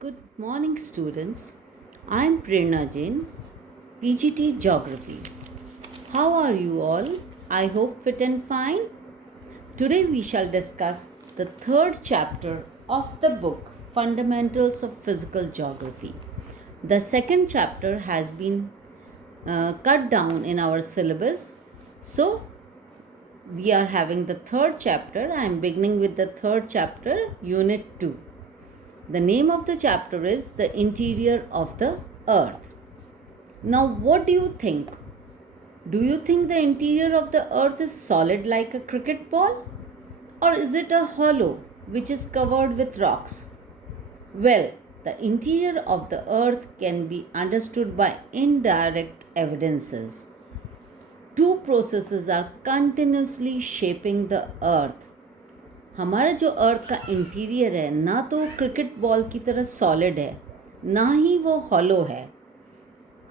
Good morning, students. I am Prerna Jain, PGT Geography. How are you all? I hope fit and fine. Today we shall discuss the third chapter of the book Fundamentals of Physical Geography. The second chapter has been cut down in our syllabus, so we are having the third chapter. I am beginning with the third chapter, Unit 2. The name of the chapter is The Interior of the Earth. Now, what do you think? Do you think the interior of the Earth is solid like a cricket ball? Or is it a hollow which is covered with rocks? Well, the interior of the Earth can be understood by indirect evidences. Two processes are continuously shaping the Earth. हमारा जो अर्थ का interior है ना तो cricket ball की तरह solid है ना ही वो हॉलो है।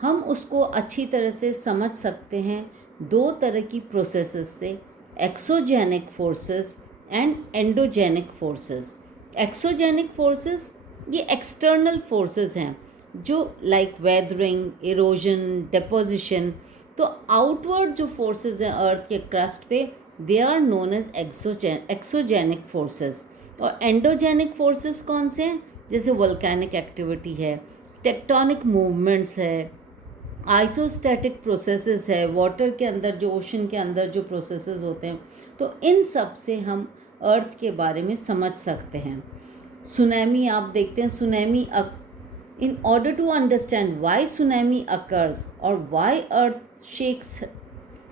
हम उसको अच्छी तरह से समझ सकते हैं दो तरह की प्रोसेसेस से, exogenic forces and endogenic forces. Exogenic forces ये एक्सटर्नल फोर्सेस हैं जो लाइक वेदरिंग, इरोजन, डिपोजिशन। तो आउटवर्ड जो फोर्सेस हैं अर्थ के क्रस्ट पे they are known as exogenic forces. और एंडोजेनिक फोर्सेस कौन से हैं? जैसे वोल्केनिक एक्टिविटी है, टेक्टोनिक मूवमेंट्स है, आइसोस्टैटिक प्रोसेसेस है, वाटर के अंदर जो ओशन के अंदर जो प्रोसेसेस होते हैं। तो इन सब से हम अर्थ के बारे में समझ सकते हैं। सुनामी आप देखते हैं, tsunami in order to understand why tsunami occurs or why earth shakes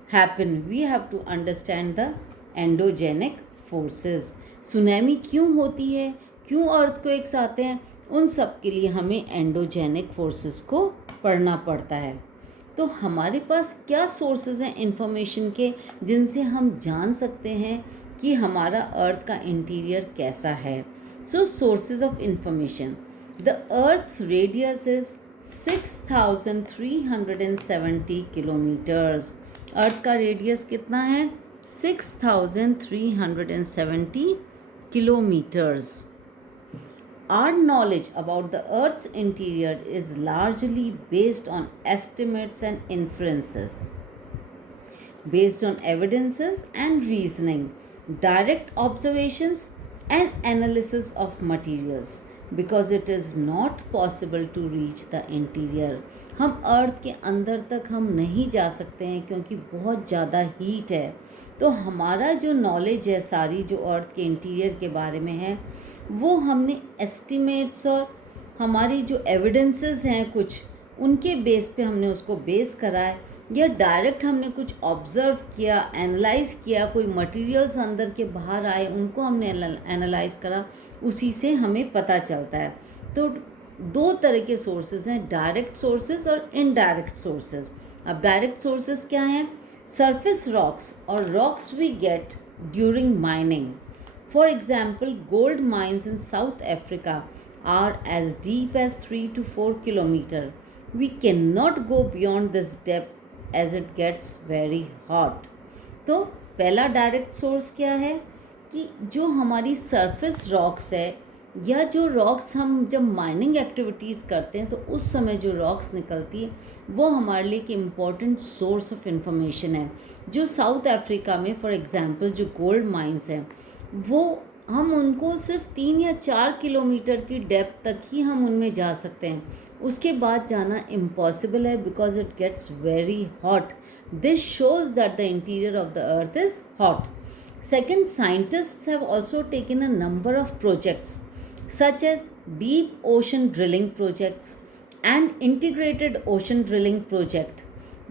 happen, we have to understand the endogenic forces. Tsunami क्यों होती है, क्यों अर्थक्वेक्स आते हैं, उन सब के लिए हमें एंडोजेनिक फोर्सेस को पढ़ना पड़ता है। तो हमारे पास क्या सोर्सेज हैं इंफॉर्मेशन के जिनसे हम जान सकते हैं कि हमारा अर्थ का इंटीरियर कैसा है। So sources of information, the earth's radius is 6370 kilometres. Earth का रेडियस कितना है? 6370 kilometers. Our knowledge about the Earth's interior is largely based on estimates and inferences, based on evidences and reasoning, direct observations and analysis of materials. Because it is not possible to reach the interior. हम अर्थ के अंदर तक हम नहीं जा सकते हैं क्योंकि बहुत ज़्यादा हीट है। तो हमारा जो नॉलेज है सारी जो अर्थ के इंटीरियर के बारे में है वो हमने एस्टिमेट्स और हमारी जो एविडेंसेस हैं कुछ उनके बेस पे हमने उसको बेस करा है, या डायरेक्ट हमने कुछ ऑब्ज़र्व किया, एनालाइज किया, कोई मटेरियल्स अंदर के बाहर आए उनको हमने एनालाइज करा, उसी से हमें पता चलता है। तो दो तरह के सोर्सेज हैं, डायरेक्ट सोर्सेज और इनडायरेक्ट सोर्सेज। अब डायरेक्ट सोर्सेज क्या हैं? सरफेस रॉक्स और rocks we get during mining. For example, gold mines in South Africa are as deep as 3 to 4 kilometre. We can not go beyond this depth as it gets very hot. तो पहला direct source क्या है कि जो हमारी surface rocks है या जो रॉक्स हम जब माइनिंग एक्टिविटीज़ करते हैं तो उस समय जो रॉक्स निकलती है वो हमारे लिए एक इम्पॉर्टेंट सोर्स ऑफ इंफॉर्मेशन है। जो साउथ अफ्रीका में फॉर एग्जांपल जो गोल्ड माइंस हैं वो हम उनको सिर्फ 3 या 4 किलोमीटर की डेप्थ तक ही हम उनमें जा सकते हैं, उसके बाद जाना इम्पॉसिबल है because it gets very hot. This shows that the interior of the earth is hot. Second, scientists have also taken a number of projects such as deep ocean drilling projects and integrated ocean drilling project.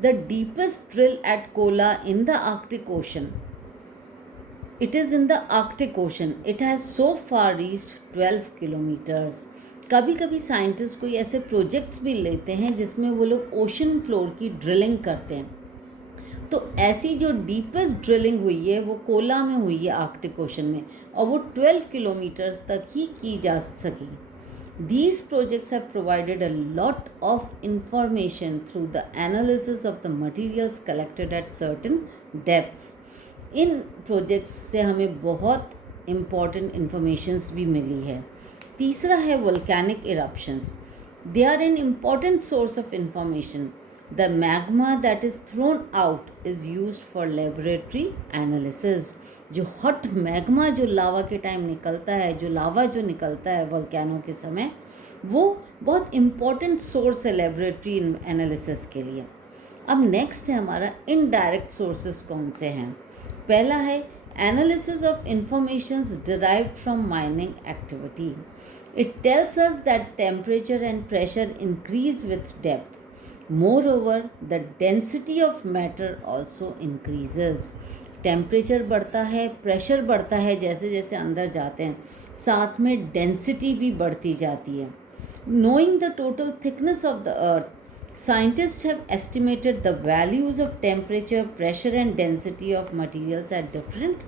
The deepest drill at Kola in the Arctic Ocean. It is in the Arctic Ocean. It has so far reached 12 kilometers. कभी कभी scientist कोई ऐसे projects भी लेते हैं जिसमें वो लोग ओशन फ्लोर की ड्रिलिंग करते हैं। तो ऐसी जो डीपेस्ट ड्रिलिंग हुई है वो कोला में हुई है आर्कटिक ओशन में, और वो 12 किलोमीटर्स तक ही की जा सकी। These projects have provided a lot of information through the analysis of the materials collected at certain depths. In projects से हमें बहुत इम्पॉर्टेंट इंफॉर्मेशंस भी मिली है। तीसरा है volcanic eruptions. They are an important source of information. The magma that is thrown out is used for laboratory analysis. जो hot magma जो lava के टाइम निकलता है, जो लावा जो निकलता है वोल्केनो के समय, वो बहुत इम्पॉर्टेंट सोर्स है लेबोरेटरी एनालिसिस के लिए. अब नेक्स्ट है हमारा इनडायरेक्ट सोर्सेस कौन से हैं. पहला है analysis of informations derived from mining activity. It tells us that temperature and pressure increase with depth. More the density of matter also increases. Temperature बढ़ता है, प्रेशर बढ़ता है जैसे जैसे अंदर जाते हैं, साथ में डेंसिटी भी बढ़ती जाती है. Knowing the total thickness of the earth, scientists have estimated the values of temperature, pressure and density of materials at different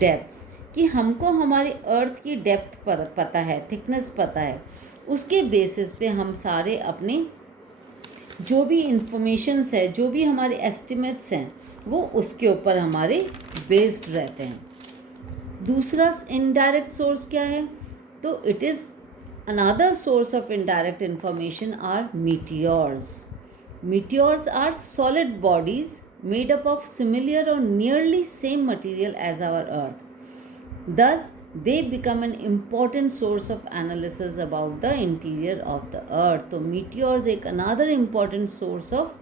depths. कि हमको हमारे अर्थ की डेप्थ पता है, थिकनेस पता है, उसके बेसिस पे हम सारे अपने जो भी इंफॉर्मेशंस है, जो भी हमारे एस्टिमेट्स हैं, वो उसके ऊपर हमारे बेस्ड रहते हैं. दूसरा इनडायरेक्ट सोर्स क्या है? तो it is another source of indirect information are meteors. Meteors are solid bodies made up of similar or nearly same material as our earth. Thus they become an important source of analysis about the interior of the earth. तो meteors एक another important source of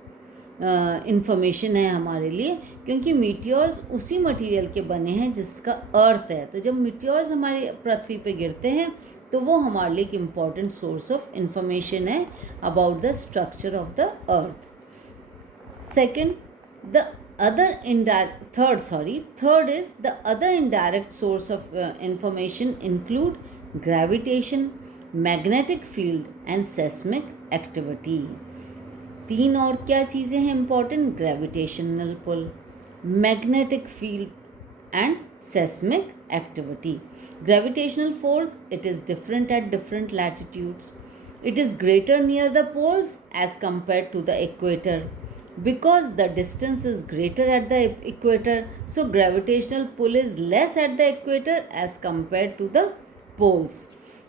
information है हमारे लिए, क्योंकि meteors उसी material के बने हैं जिसका अर्थ है. तो जब मीटियोर्स हमारी पृथ्वी पे गिरते हैं तो वो हमारे लिए एक इम्पॉर्टेंट सोर्स ऑफ इंफॉर्मेशन है about the structure of the earth. Second, the other indirect third is the other indirect source of information include gravitation, magnetic field and seismic activity. तीन और क्या चीज़ें हैं important? Gravitational pull, magnetic field and seismic activity. Gravitational force, it is different at different latitudes. It is greater near the poles as compared to the equator. Because the distance is greater at the equator, so gravitational pull is less at the equator as compared to the poles.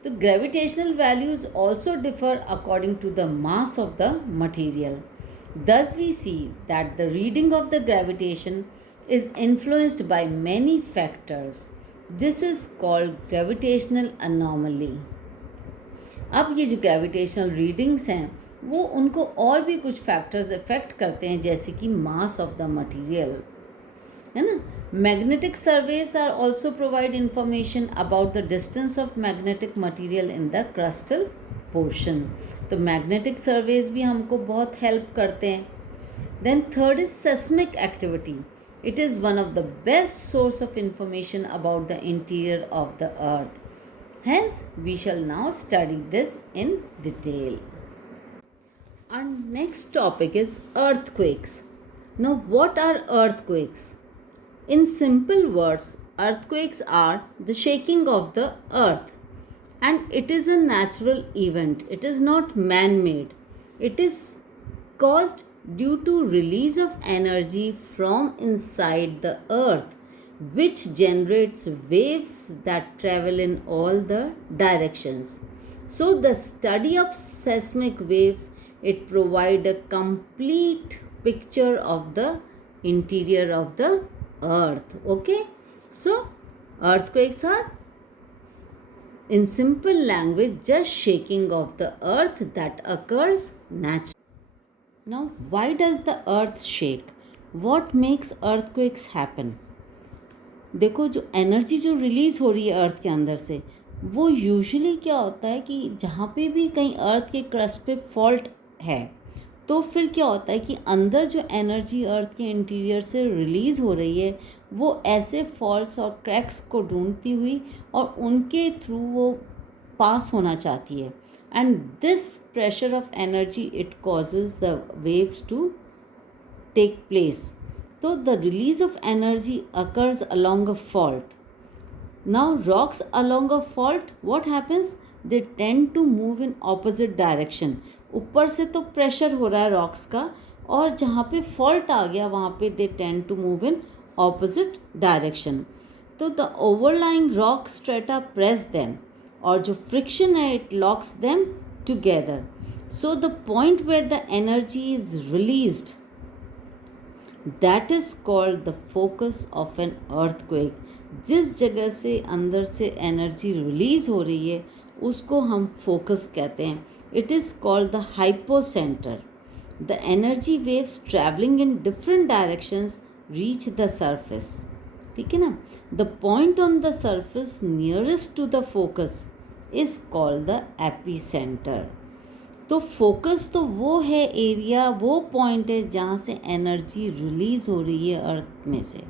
The gravitational values also differ according to the mass of the material. Thus we see that the reading of the gravitation is influenced by many factors. This is called gravitational anomaly. अब ये जो gravitational readings हैं वो उनको और भी कुछ factors effect करते हैं, जैसे कि मास ऑफ द मटेरियल, है ना. Magnetic surveys are also provide information about the distance of magnetic material in the crustal portion. तो मैग्नेटिक सर्वेस भी हमको बहुत हेल्प करते हैं. Then third is seismic activity. It is one of the best source of information about the interior of the earth. Hence, we shall now study this in detail. Our next topic is earthquakes. Now, what are earthquakes? In simple words, earthquakes are the shaking of the earth, and it is a natural event. It is not man-made. It is caused due to release of energy from inside the earth, which generates waves that travel in all the directions. So the study of seismic waves, it provide a complete picture of the interior of the earth. Okay, so earthquakes are, in simple language, just shaking of the earth that occurs naturally. Now, why does the earth shake? What makes earthquakes happen? देखो, जो energy जो release हो रही है अर्थ के अंदर से, वो यूजुअली क्या होता है कि जहाँ पे भी कहीं अर्थ के क्रस्ट पे फॉल्ट है, तो फिर क्या होता है कि अंदर जो एनर्जी अर्थ के इंटीरियर से रिलीज़ हो रही है, वो ऐसे फॉल्ट्स और क्रैक्स को ढूंढती हुई और उनके थ्रू वो पास होना चाहती है. And this pressure of energy, it causes the waves to take place. So the release of energy occurs along a fault. Now rocks along a fault, what happens? They tend to move in opposite direction. ऊपर से तो pressure हो रहा है rocks का, और जहाँ पे फॉल्ट आ गया वहाँ पे they tend to move in opposite direction. तो the overlying rock strata press them. और जो फ्रिक्शन है it locks them together. So the point where the energy is released, that is called the focus of an earthquake. जिस जगह से अंदर से energy release हो रही है उसको हम फोकस कहते हैं. It is called the hypocentre. The energy waves travelling in different directions reach the surface. ठीक है ना. The point on the surface nearest to the focus is called the epicentre. तो फोकस तो वो है एरिया, वो पॉइंट है जहाँ से एनर्जी रिलीज हो रही है अर्थ में से.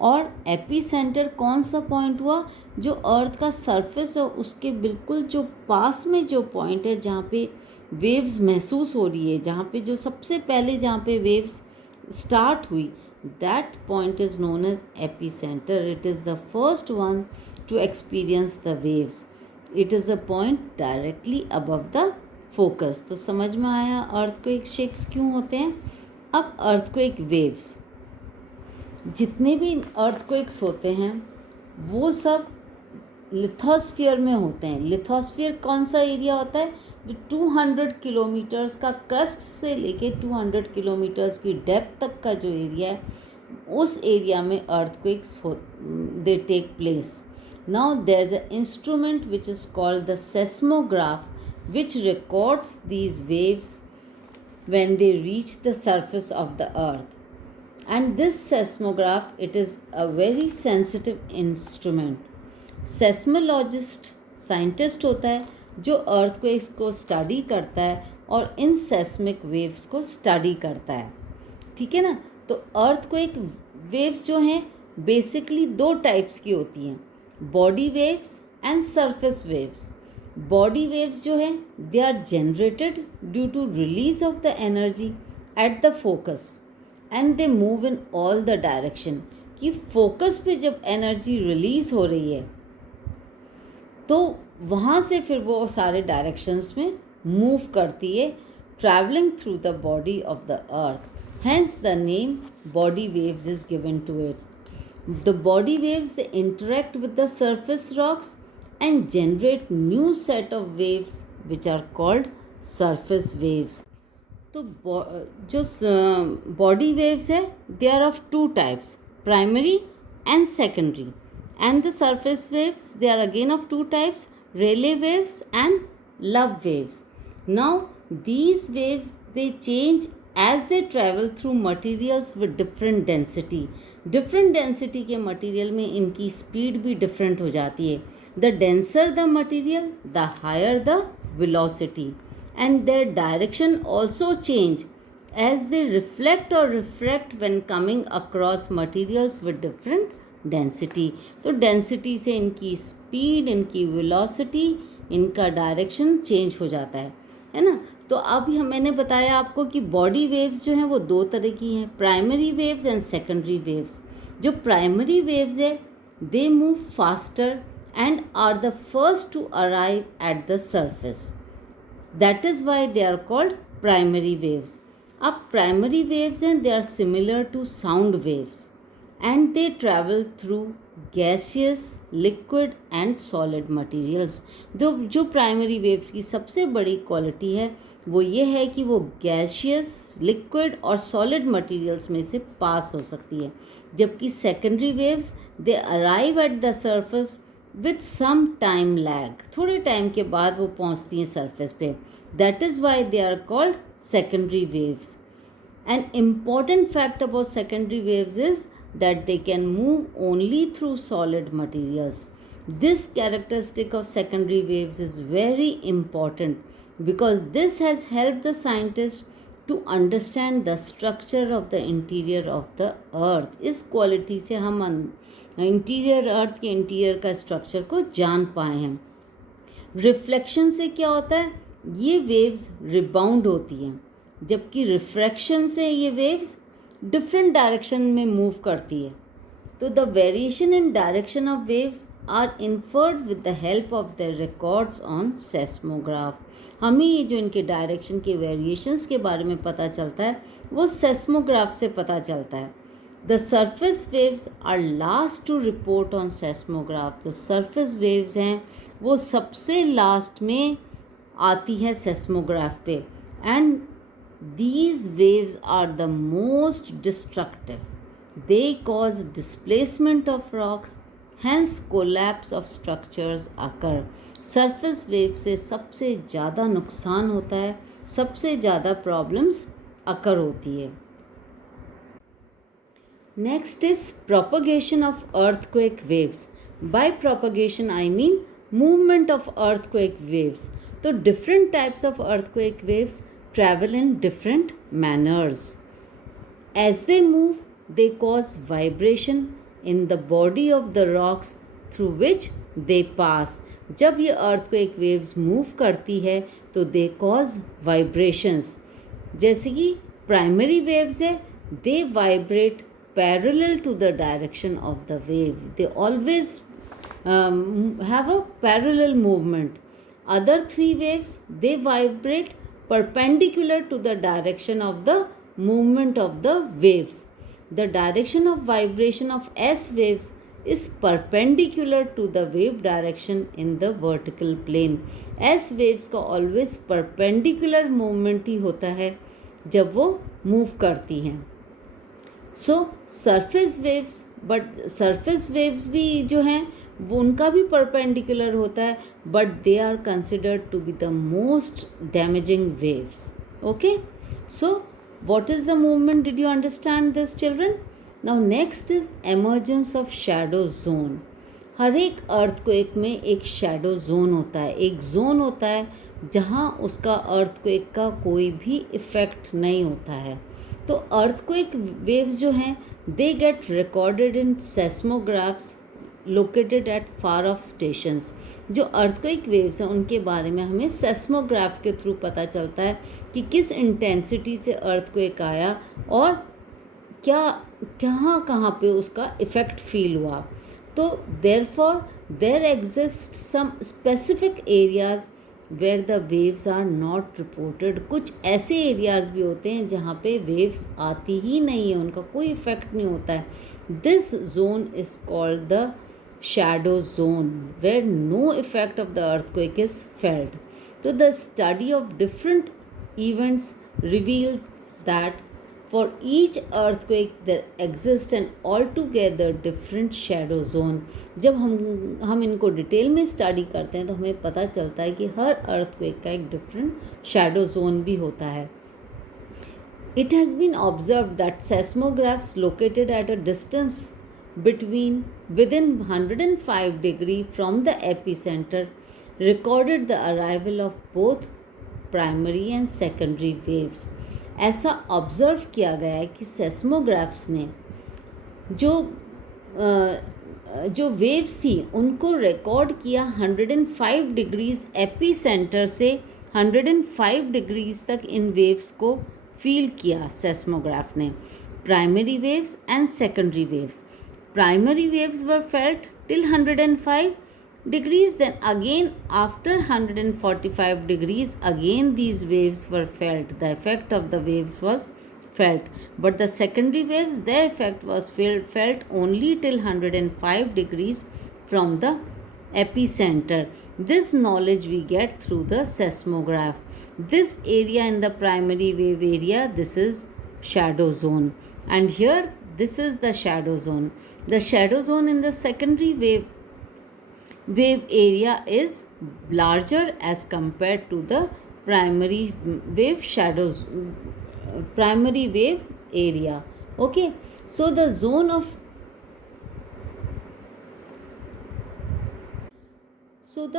और एपीसेंटर कौन सा पॉइंट हुआ, जो अर्थ का सरफेस है उसके बिल्कुल जो पास में जो पॉइंट है जहाँ पे वेव्स महसूस हो रही है, जहाँ पे जो सबसे पहले जहाँ पे वेव्स स्टार्ट हुई, that point is known as epicentre. It is the first one to experience the waves. It is a point directly above the focus. तो समझ में आया अर्थक्वेक शेक्स क्यों होते हैं. अब अर्थक्वेक वेव्स, जितने भी अर्थक्वेक्स होते हैं वो सब लिथोस्फीयर में होते हैं. लिथोस्फीयर कौन सा एरिया होता है, जो 200 किलोमीटर्स का क्रस्ट से लेके 200 किलोमीटर्स की डेप्थ तक का जो एरिया है, उस एरिया में earthquakes they take place. Now there is a instrument which is called the seismograph, which records these waves when they reach the surface of the earth. And this seismograph, it is a very sensitive instrument. Seismologist scientist होता है जो earthquakes को study करता है और इन seismic waves को study करता है. ठीक है ना. तो अर्थक्वेक वेव्स जो हैं बेसिकली दो टाइप्स की होती हैं, body waves and surface waves. Body waves जो है they are generated due to release of the energy at the focus and they move in all the direction. कि फोकस पे जब एनर्जी रिलीज हो रही है तो वहाँ से फिर वो सारे डायरेक्शंस में मूव करती है, travelling through the body of the earth. Hence the name body waves is given to it. The body waves they interact with the surface rocks and generate new set of waves which are called surface waves. तो जो body waves है they are of two types, primary and secondary, and the surface waves they are again of two types, Rayleigh waves and Love waves. Now these waves they change as they travel through materials with different density. different density के material में इनकी speed भी different हो जाती है. The denser the material, the higher the velocity, and their direction also change as they reflect or refract when coming across materials with different density. तो density से इनकी speed, इनकी velocity, इनका direction change हो जाता है ना. तो अभी मैंने बताया आपको कि बॉडी वेव्स जो हैं वो दो तरह की हैं, primary waves and secondary waves. जो प्राइमरी वेव्स है they move faster and are the first to arrive at the surface. That is why they are called primary waves. अब primary waves हैं they are similar to sound waves and they travel through gaseous, liquid and solid materials. जो primary waves की सबसे बड़ी quality है वो ये है कि वो gaseous, liquid और solid materials में से पास हो सकती है, जबकि secondary waves they arrive at the surface with some time lag. थोड़े टाइम के बाद वो पहुंचती हैं सरफेस पे. That is why they are called secondary waves. An important fact about secondary waves is that they can move only through solid materials. This characteristic of secondary waves is very important because this has helped the scientists to understand the structure of the interior of the earth. इस quality से हम interior अर्थ के interior का structure को जान पाए हैं. Reflection से क्या होता है, ये वेव्स रिबाउंड होती हैं, जबकि रिफ्रैक्शन से ये वेव्स डिफरेंट डायरेक्शन में मूव करती है. तो the variation in direction of waves are inferred with the help of the records on seismograph. हमें ये जो इनके डायरेक्शन के वेरिएशंस के बारे में पता चलता है वो सेस्मोग्राफ से पता चलता है. The surface waves are last to report on seismograph. तो surface waves हैं वो सबसे last में आती है seismograph पे, and these waves are the most destructive. They cause displacement of rocks, hence collapse of structures occur. Surface wave से सबसे ज़्यादा नुकसान होता है, सबसे ज़्यादा प्रॉब्लम्स अकर होती है. Next is propagation of earthquake waves. By propagation I mean movement of earthquake waves. So different types of earthquake waves travel in different manners. As they move, they cause vibration in the body of the rocks through which they pass. जब ये earthquake waves move करती है तो they cause vibrations. जैसे कि primary waves है, they vibrate parallel to the direction of the wave. They always have a parallel movement. Other three waves, they vibrate perpendicular to the direction of the movement of the waves. The direction of vibration of S waves is perpendicular to the wave direction in the vertical plane. S waves का always perpendicular movement ही होता है जब वो move करती हैं. So surface waves, but surface waves भी जो हैं वो उनका भी परपेंडिकुलर होता है, but they are considered to be the most damaging waves. Okay, so what is the movement? Did you understand this children? Now next is emergence of shadow zone. हर एक अर्थक्वेक में एक शैडो जोन होता है, एक zone होता है जहाँ उसका अर्थक्वेक का कोई भी इफ़ेक्ट नहीं होता है. तो अर्थक्वेक वेव्स जो हैं they get recorded in seismographs located at far off stations. जो अर्थक्वेक वेव्स हैं उनके बारे में हमें सेस्मोग्राफ के थ्रू पता चलता है कि किस इंटेंसिटी से अर्थक्वेक आया और क्या कहाँ पे उसका इफ़ेक्ट फील हुआ. तो therefore there exist some specific areas where the waves are not reported. कुछ ऐसे एरियाज़ भी होते हैं जहाँ पे वेव्स आती ही नहीं है, उनका कोई इफ़ेक्ट नहीं होता है. This zone is called the shadow zone where no effect of the earthquake is felt. तो the study of different events reveal that for each earthquake there exists an altogether different shadow zone. जब हम इनको detail में study करते हैं तो हमें पता चलता है कि हर earthquake का एक different shadow zone भी होता है. It has been observed that seismographs located at a distance within 105 degree from the epicenter recorded the arrival of both primary and secondary waves. ऐसा ऑब्ज़र्व किया गया है कि सेस्मोग्राफ्स ने जो वेव्स थी उनको रिकॉर्ड किया 105 डिग्रीज़ एपी सेंटर से 105 डिग्रीज़ तक इन वेव्स को फील किया सेस्मोग्राफ ने. Primary waves and secondary waves. Primary waves were felt till 105 degrees, then again after 145 degrees again these waves were felt. The effect of the waves was felt, but the secondary waves, their effect was felt only till 105 degrees from the epicenter. This knowledge we get through the seismograph. This area in the primary wave area, this is shadow zone, and here this is the shadow zone. The shadow zone in the secondary wave area is larger as compared to the primary wave area. Okay, so the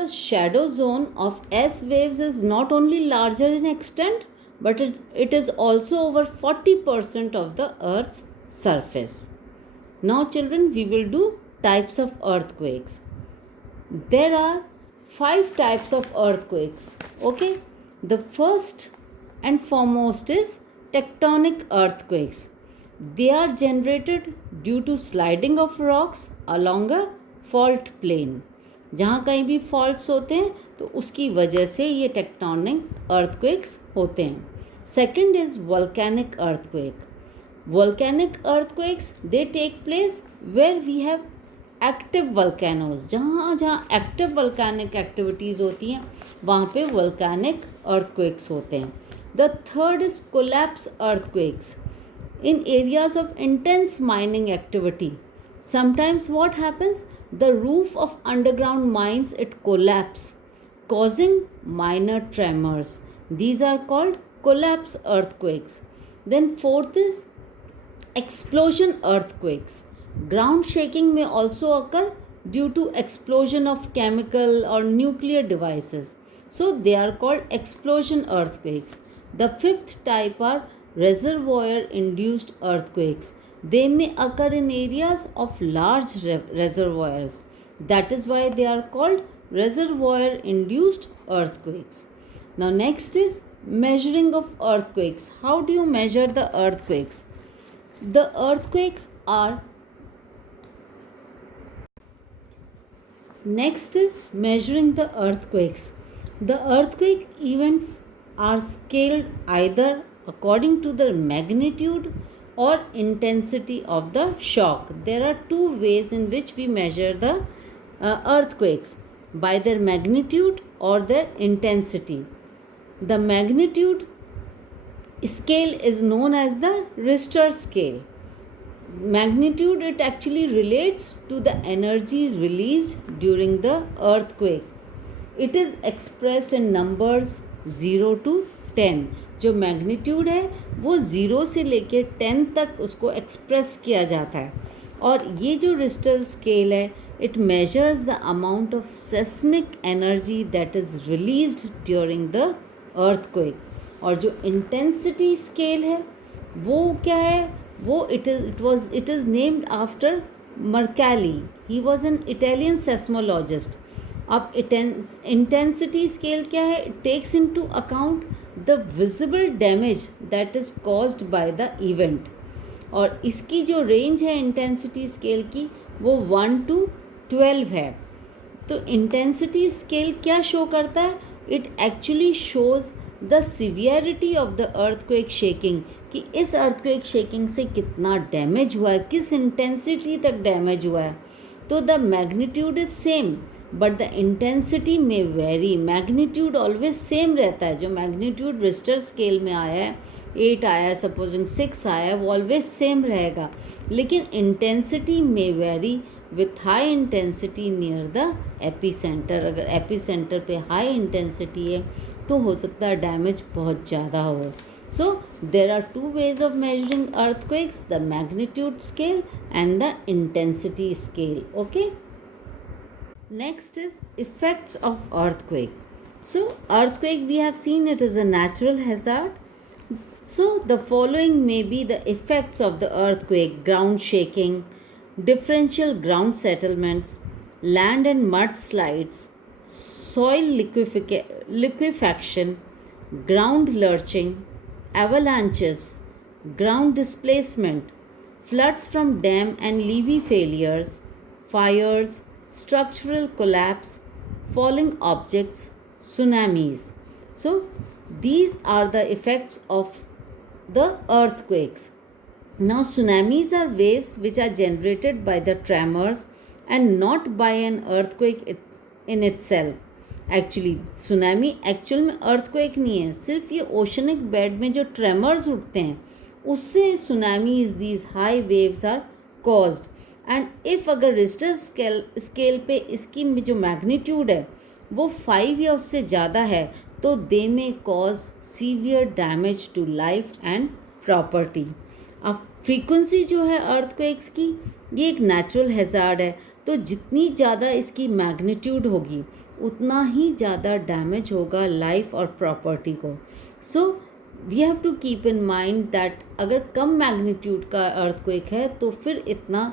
shadow zone of S waves is not only larger in extent, but it is also over 40% of the earth's surface. Now children, we will do types of earthquakes. There are 5 types of earthquakes. Okay, the first and foremost is tectonic earthquakes. They are generated due to sliding of rocks along a fault plane. जहाँ कहीं भी faults होते हैं तो उसकी वजह से ये tectonic earthquakes होते हैं. Second is volcanic earthquake. Volcanic earthquakes, they take place where we have active volcanoes. जहाँ जहाँ active volcanic activities होती हैं वहाँ पे volcanic earthquakes होते हैं. The third is collapse earthquakes in areas of intense mining activity. Sometimes what happens? The roof of underground mines, it collapse, causing minor tremors. These are called collapse earthquakes. Then fourth is explosion earthquakes. Ground shaking may also occur due to explosion of chemical or nuclear devices. So they are called explosion earthquakes. The fifth type are reservoir induced earthquakes. They may occur in areas of large reservoirs. That is why they are called reservoir induced earthquakes. Now next is measuring of earthquakes. How do you measure the earthquakes? The earthquakes are, next is measuring the earthquakes. The earthquake events are scaled either according to the magnitude or intensity of the shock. There are two ways in which we measure the earthquakes, by their magnitude or their intensity. The magnitude scale is known as the Richter scale. Magnitude, it actually relates to the energy released during the earthquake. It is expressed in numbers 0 to 10. जो magnitude है वो 0 से लेकर 10 तक उसको express किया जाता है. और ये जो रिस्टर स्केल है, it measures the amount of seismic energy that is released during the earthquake. और जो इंटेंसिटी स्केल है वो क्या है? वो it is named after Mercalli. He was an Italian seismologist. अब intensity scale क्या है? It takes into account the visible damage that is caused by the event. और इसकी जो रेंज है इंटेंसिटी स्केल की वो 1 to 12 है. तो इंटेंसिटी स्केल क्या शो करता है? It actually shows the severity of the earthquake shaking, कि इस अर्थक्वेक शेकिंग से कितना डैमेज हुआ है, किस इंटेंसिटी तक डैमेज हुआ है. तो the magnitude is same but the intensity में वेरी. मैग्नीट्यूड ऑलवेज सेम रहता है. जो मैग्नीट्यूड रिस्टर स्केल में आया है, 8 आया है, सपोजिंग 6 आया है, वो ऑलवेज सेम रहेगा. लेकिन इंटेंसिटी में very with high intensity near the AP centre. अगर एपी सेंटर पे हाई इंटेंसिटी है तो हो सकता है डैमेज बहुत ज़्यादा हो. So there are two ways of measuring earthquakes: the magnitude scale and the intensity scale. Okay. Next is effects of earthquake. So earthquake, we have seen it is a natural hazard. So the following may be the effects of the earthquake: ground shaking, differential ground settlements, land and mudslides, soil liquefaction, ground lurching, avalanches, ground displacement, floods from dam and levee failures, fires, structural collapse, falling objects, tsunamis. So these are the effects of the earthquakes. Now tsunamis are waves which are generated by the tremors and not by an earthquake in itself. Actually tsunami actual में earthquake नहीं है, सिर्फ ये oceanic bed में जो tremors उठते हैं उससे tsunamis, these high waves are caused. And if अगर रिश्टर स्केल पे इसकी जो मैग्नीट्यूड है वो 5 या उससे ज़्यादा है तो they may cause severe damage to life and property. अब फ्रीक्वेंसी जो है अर्थक्वेक्स की, ये एक नेचुरल हैज़ार्ड है, तो जितनी ज़्यादा इसकी मैग्नीट्यूड होगी उतना ही ज़्यादा डैमेज होगा लाइफ और प्रॉपर्टी को. So we have to keep in mind that अगर कम मैग्नीट्यूड का अर्थक्वेक है तो फिर इतना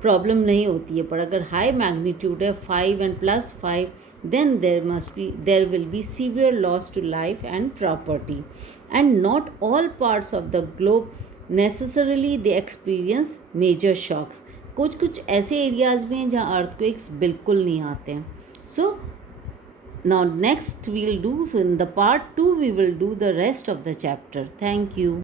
प्रॉब्लम नहीं होती है, पर अगर हाई मैग्नीट्यूड है 5 and +5 then there will be severe loss to life and property. And not all parts of the globe necessarily they experience major shocks. कुछ ऐसे एरियाज भी हैं जहाँ अर्थक्वेक्स बिल्कुल नहीं आते हैं. सो now next we'll do in the part 2 we will do the rest of the chapter. Thank you.